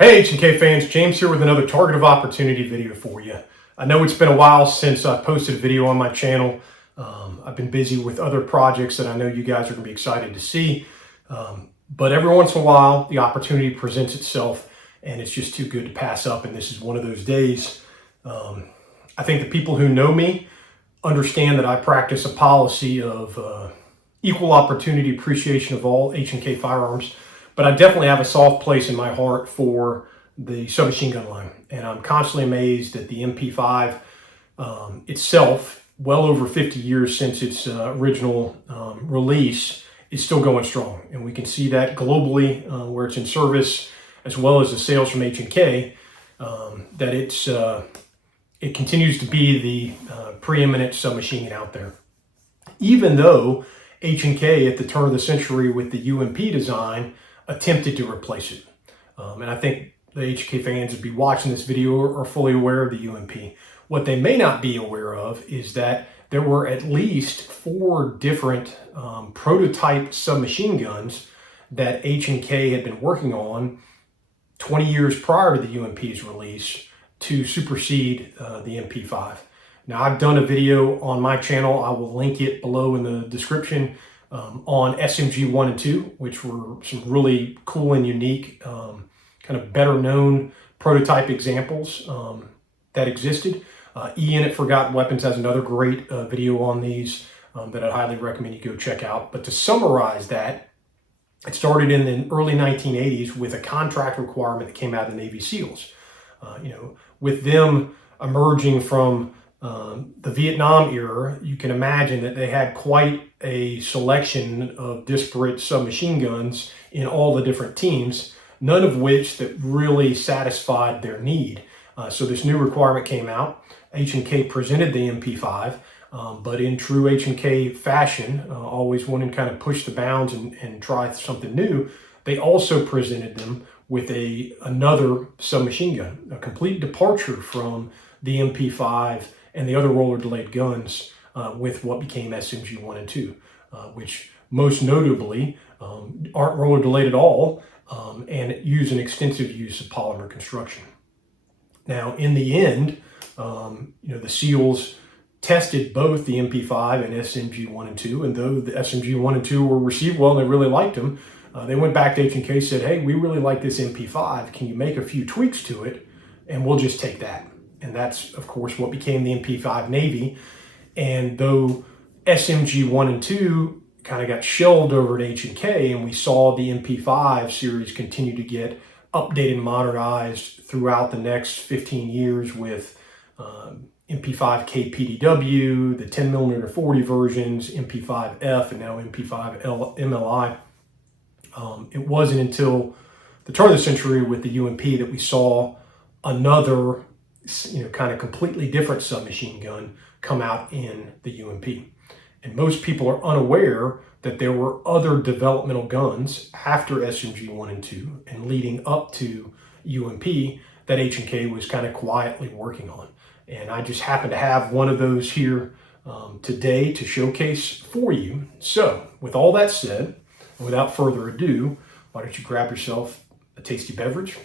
Hey H&K fans, James here with another Target of Opportunity video for you. I know it's been a while since I posted a video on my channel. I've been busy with other projects that I know you guys are going to be excited to see. But every once in a while, the opportunity presents itself and it's just too good to pass up, and this is one of those days. I think the people who know me understand that I practice a policy of equal opportunity appreciation of all H&K firearms. But I definitely have a soft place in my heart for the submachine gun line. And I'm constantly amazed that the MP5 itself, well over 50 years since its original release, is still going strong. And we can see that globally where it's in service, as well as the sales from H&K, that it continues to be the preeminent submachine gun out there. Even though H&K at the turn of the century with the UMP design attempted to replace it. And I think the H&K fans that be watching this video are fully aware of the UMP. What they may not be aware of is that there were at least 4 different prototype submachine guns that H&K had been working on 20 years prior to the UMP's release to supersede the MP5. Now, I've done a video on my channel. I will link it below in the description on SMG 1 and 2, which were some really cool and unique, kind of better known prototype examples that existed. Ian at Forgotten Weapons has another great video on these that I'd highly recommend you go check out. But to summarize that, it started in the early 1980s with a contract requirement that came out of the Navy SEALs. With them emerging from the Vietnam era, you can imagine that they had quite a selection of disparate submachine guns in all the different teams, none of which that really satisfied their need. So this new requirement came out. H&K presented the MP5, but in true H&K fashion, always wanting to kind of push the bounds and try something new, they also presented them with another submachine gun, a complete departure from the MP5 and the other roller delayed guns with what became SMG 1 and 2, which most notably aren't roller delayed at all and use an extensive use of polymer construction. Now, in the end, the SEALs tested both the MP5 and SMG 1 and 2, and though the SMG 1 and 2 were received well and they really liked them, they went back to H&K and said, hey, we really like this MP5. Can you make a few tweaks to it? And we'll just take that. And that's, of course, what became the MP5 Navy. And though SMG 1 and 2 kind of got shelved over at H&K, and we saw the MP5 series continue to get updated and modernized throughout the next 15 years with MP5 KPDW, the 10mm 40 versions, MP5F, and now MP5 MLI. It wasn't until the turn of the century with the UMP that we saw another kind of completely different submachine gun come out in the UMP. And most people are unaware that there were other developmental guns after SMG 1 and 2 and leading up to UMP that H&K was kind of quietly working on. And I just happen to have one of those here today to showcase for you. So with all that said, and without further ado, why don't you grab yourself a tasty beverage,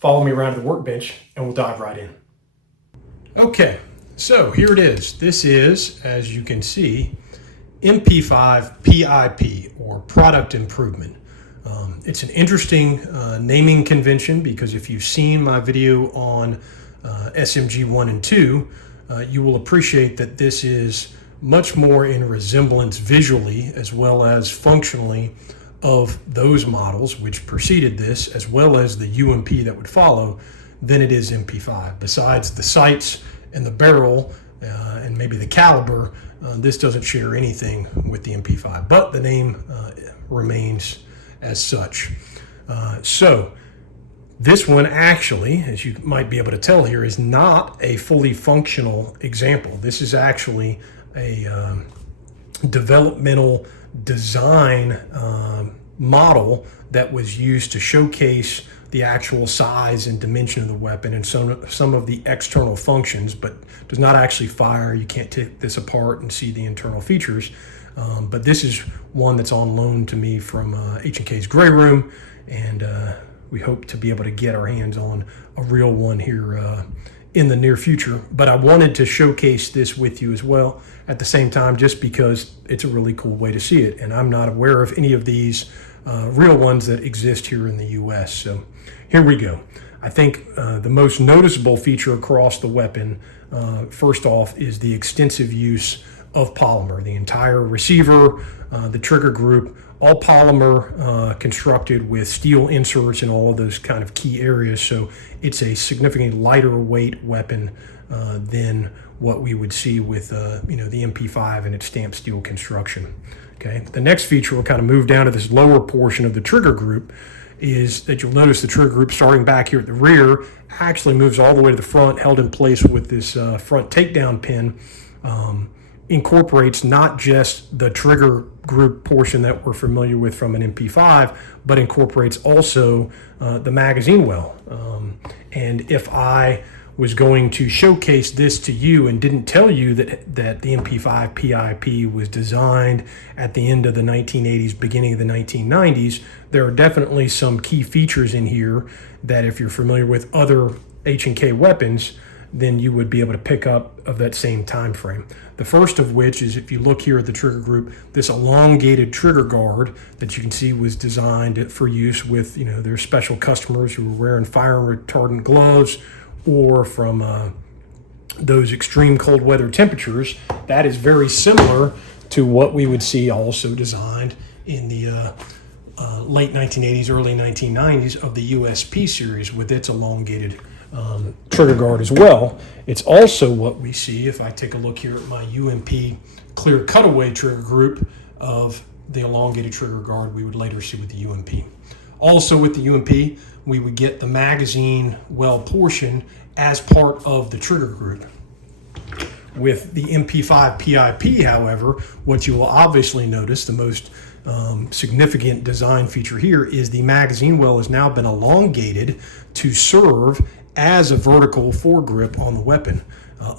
follow me around the workbench, and we'll dive right in. Okay, so here it is. This is, as you can see, MP5 PIP, or Product Improvement. It's an interesting naming convention because if you've seen my video on SMG 1 and 2, you will appreciate that this is much more in resemblance visually as well as functionally of those models which preceded this, as well as the UMP that would follow, than it is MP5. Besides the sights and the barrel and maybe the caliber, this doesn't share anything with the MP5, but the name remains as such. So this one actually, as you might be able to tell here, is not a fully functional example. This is actually a developmental design model that was used to showcase the actual size and dimension of the weapon and some of the external functions, but does not actually fire. You can't take this apart and see the internal features. But this is one that's on loan to me from H&K's Gray Room, and we hope to be able to get our hands on a real one here in the near future. But I wanted to showcase this with you as well at the same time, just because it's a really cool way to see it. And I'm not aware of any of these real ones that exist here in the US. So here we go. I think the most noticeable feature across the weapon, first off, is the extensive use of polymer. The entire receiver, the trigger group, all polymer constructed with steel inserts in all of those kind of key areas. So it's a significantly lighter weight weapon than what we would see with the MP5 and its stamped steel construction. Okay. The next feature, we'll kind of move down to this lower portion of the trigger group, is that you'll notice the trigger group starting back here at the rear actually moves all the way to the front, held in place with this front takedown pin. Incorporates not just the trigger group portion that we're familiar with from an MP5, but incorporates also the magazine well. And if I was going to showcase this to you and didn't tell you that the MP5 PIP was designed at the end of the 1980s, beginning of the 1990s, there are definitely some key features in here that if you're familiar with other H&K weapons, then you would be able to pick up of that same time frame. The first of which is, if you look here at the trigger group, this elongated trigger guard that you can see was designed for use with their special customers who were wearing fire retardant gloves, or from those extreme cold weather temperatures. That is very similar to what we would see also designed in the late 1980s, early 1990s of the USP series with its elongated trigger guard as well. It's also what we see if I take a look here at my UMP clear cutaway trigger group of the elongated trigger guard we would later see with the UMP. Also with the UMP, we would get the magazine well portion as part of the trigger group. With the MP5 PIP, however, what you will obviously notice, the most significant design feature here, is the magazine well has now been elongated to serve as a vertical foregrip on the weapon,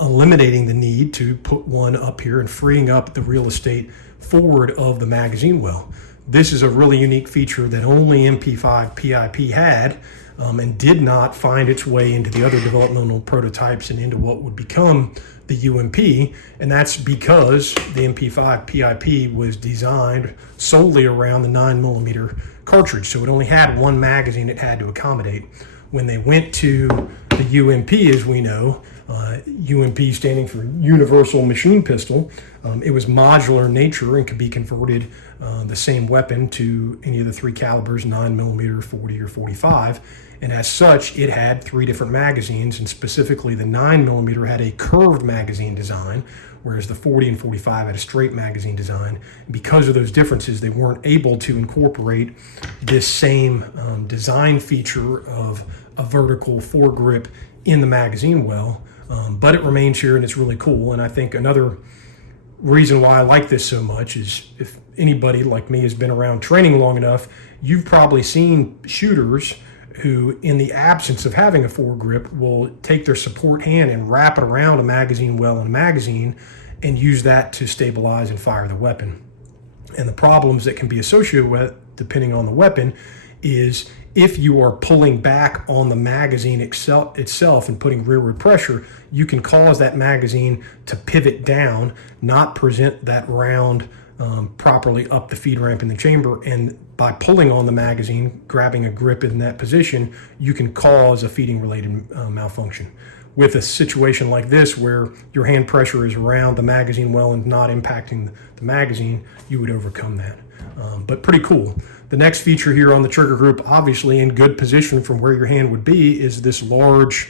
eliminating the need to put one up here and freeing up the real estate forward of the magazine well. This is a really unique feature that only MP5 PIP had, and did not find its way into the other developmental prototypes and into what would become the UMP, and that's because the MP5 PIP was designed solely around the 9mm cartridge, so it only had one magazine it had to accommodate. When they went to the UMP, as we know, UMP standing for Universal Machine Pistol, it was modular in nature and could be converted the same weapon to any of the three calibers, 9mm, 40, or 45. And as such, it had three different magazines, and specifically the 9mm had a curved magazine design, whereas the 40 and 45 had a straight magazine design. Because of those differences, they weren't able to incorporate this same design feature of a vertical foregrip in the magazine well, but it remains here and it's really cool. And I think another reason why I like this so much is, if anybody like me has been around training long enough, you've probably seen shooters who, in the absence of having a foregrip, will take their support hand and wrap it around a magazine well and a magazine and use that to stabilize and fire the weapon. And the problems that can be associated with, depending on the weapon, is if you are pulling back on the magazine itself and putting rearward pressure, you can cause that magazine to pivot down, not present that round properly up the feed ramp in the chamber, and by pulling on the magazine, grabbing a grip in that position, you can cause a feeding related malfunction. With a situation like this where your hand pressure is around the magazine well and not impacting the magazine, you would overcome that. But pretty cool. The next feature here on the trigger group, obviously in good position from where your hand would be, is this large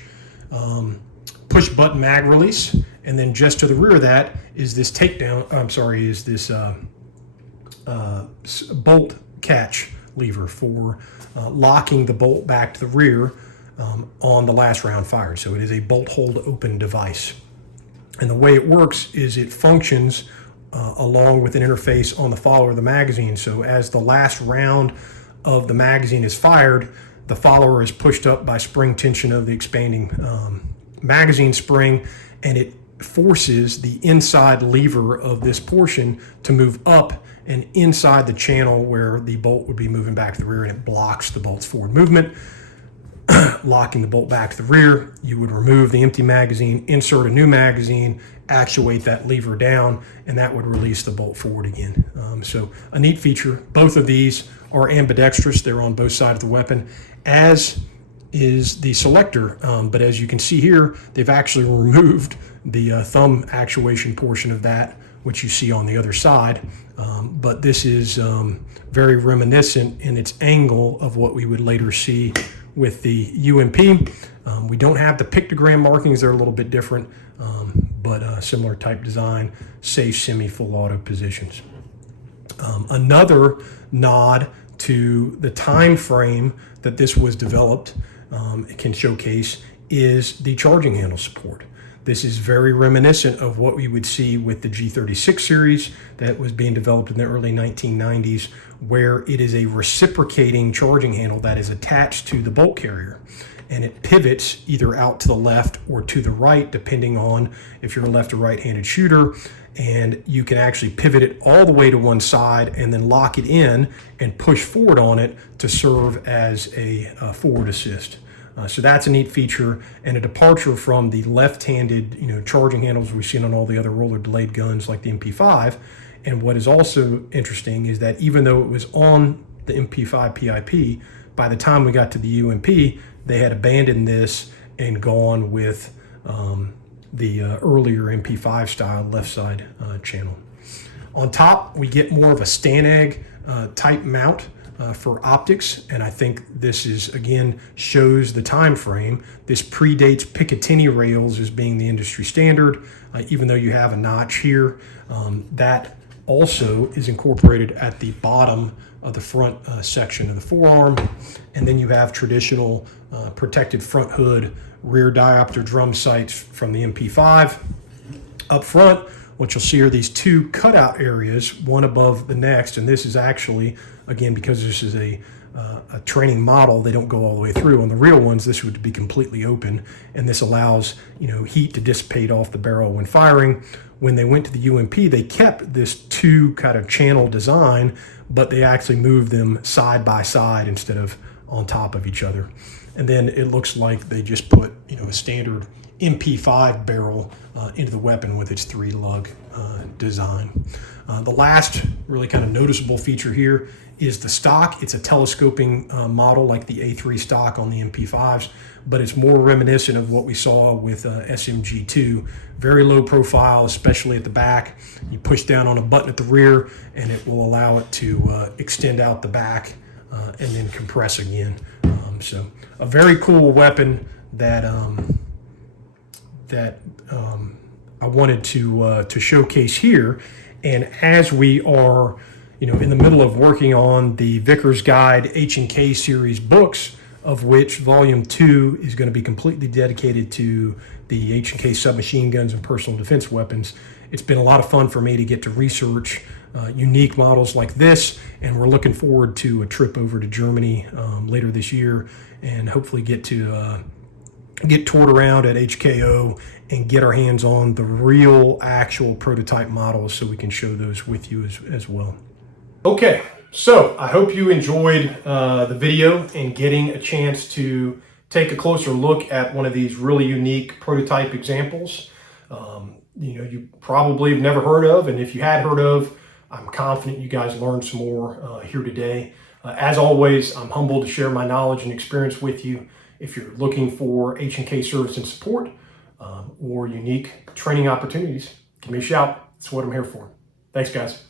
push button mag release. And then just to the rear of that is this bolt catch lever for locking the bolt back to the rear on the last round fired. So it is a bolt hold open device. And the way it works is it functions along with an interface on the follower of the magazine. So as the last round of the magazine is fired, the follower is pushed up by spring tension of the expanding magazine spring, and it forces the inside lever of this portion to move up and inside the channel where the bolt would be moving back to the rear, and it blocks the bolt's forward movement. locking the bolt back to the rear. You would remove the empty magazine, insert a new magazine, actuate that lever down, and that would release the bolt forward again. So a neat feature. Both of these are ambidextrous. They're on both sides of the weapon, as is the selector. But as you can see here, they've actually removed the thumb actuation portion of that, which you see on the other side. But this is very reminiscent in its angle of what we would later see with the UMP. We don't have the pictogram markings. They're a little bit different, but similar type design, safe semi-full auto positions. Another nod to the time frame that this was developed, it can showcase, is the charging handle support. This is very reminiscent of what we would see with the G36 series that was being developed in the early 1990s, where it is a reciprocating charging handle that is attached to the bolt carrier. And it pivots either out to the left or to the right, depending on if you're a left or right-handed shooter. And you can actually pivot it all the way to one side and then lock it in and push forward on it to serve as a forward assist. So that's a neat feature and a departure from the left-handed, charging handles we've seen on all the other roller blade guns like the MP5. And what is also interesting is that even though it was on the MP5 PIP, by the time we got to the UMP, they had abandoned this and gone with the earlier MP5 style left side channel. On top, we get more of a Stanag type mount for optics, and I think this is, again, shows the time frame. This predates Picatinny rails as being the industry standard, even though you have a notch here. That also is incorporated at the bottom of the front section of the forearm, and then you have traditional protected front hood, rear diopter drum sights from the MP5. Up front, what you'll see are these two cutout areas, one above the next, and this is actually, again, because this is a training model, they don't go all the way through. On the real ones, this would be completely open, and this allows heat to dissipate off the barrel when firing. When they went to the UMP, they kept this two kind of channel design, but they actually moved them side by side instead of on top of each other. And then it looks like they just put a standard MP5 barrel into the weapon with its 3-lug design. The last really kind of noticeable feature here is the stock. It's a telescoping model like the A3 stock on the MP5s, but it's more reminiscent of what we saw with SMG2. Very low profile, especially at the back. You push down on a button at the rear and it will allow it to extend out the back and then compress again. So a very cool weapon that I wanted to showcase here. And as we are in the middle of working on the Vickers Guide H&K series books, of which volume 2 is going to be completely dedicated to the H&K submachine guns and personal defense weapons, it's been a lot of fun for me to get to research unique models like this, and we're looking forward to a trip over to Germany later this year and hopefully get toured around at HKO and get our hands on the real actual prototype models so we can show those with you as well. Okay, so I hope you enjoyed the video and getting a chance to take a closer look at one of these really unique prototype examples. You probably have never heard of, and if you had heard of, I'm confident you guys learned some more here today. As always, I'm humbled to share my knowledge and experience with you. If you're looking for H&K service and support or unique training opportunities, give me a shout. That's what I'm here for. Thanks, guys.